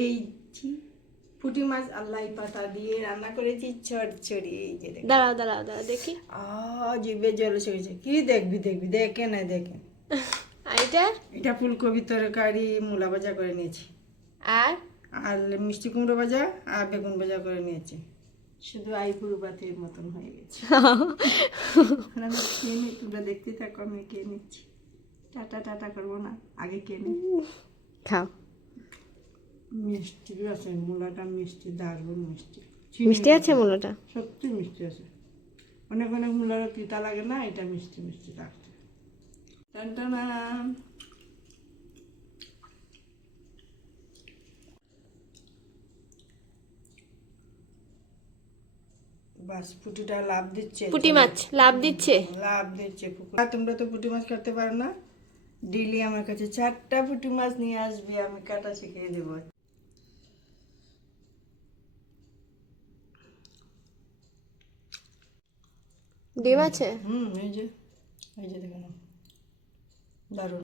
এই পুঁটি মাছ আল্লাহ পাতা দিয়ে রান্না করেছি চচ্চড়ি। এই যে দেখো, দাঁড়াও দেখি। জিভে জল এসে গেছে। কি দেখবি দেখে না দেখে। আর এটা ফুলকপি তরকারি মূলা ভাজা করে নিয়েছি, আর আর মিষ্টি কুমড়ো ভাজা আর বেগুন ভাজা করে নিয়েছি। শুধু আইপুর ভাতের মতন হয়ে গেছে। আমি খেয়ে নিই, তোমরা দেখতে থাকো, আমি খেয়ে নিচ্ছি। টাটা করবো না, আগে খেয়ে নিই। খাও। মিষ্টি আছে, মূলাটা মিষ্টি, দারুণ মিষ্টি। মিষ্টি আছে মূলাটা? সত্যি মিষ্টি আছে। অনেক মূলার তিতা লাগে না, এটা মিষ্টি মিষ্টি লাগছে। টানটানা। বাস পুঁটিটা লাভ দিচ্ছে, পুঁটি মাছ লাভ দিচ্ছে। আর তোমরা তো পুঁটি মাছ করতে পারো না, ডেলি আমার কাছে 4টা পুঁটি মাছ নিয়ে আসবে, আমি কাটা শিখিয়ে দেবো। ডিম আছে? এই যে দেখো না, দারুণ।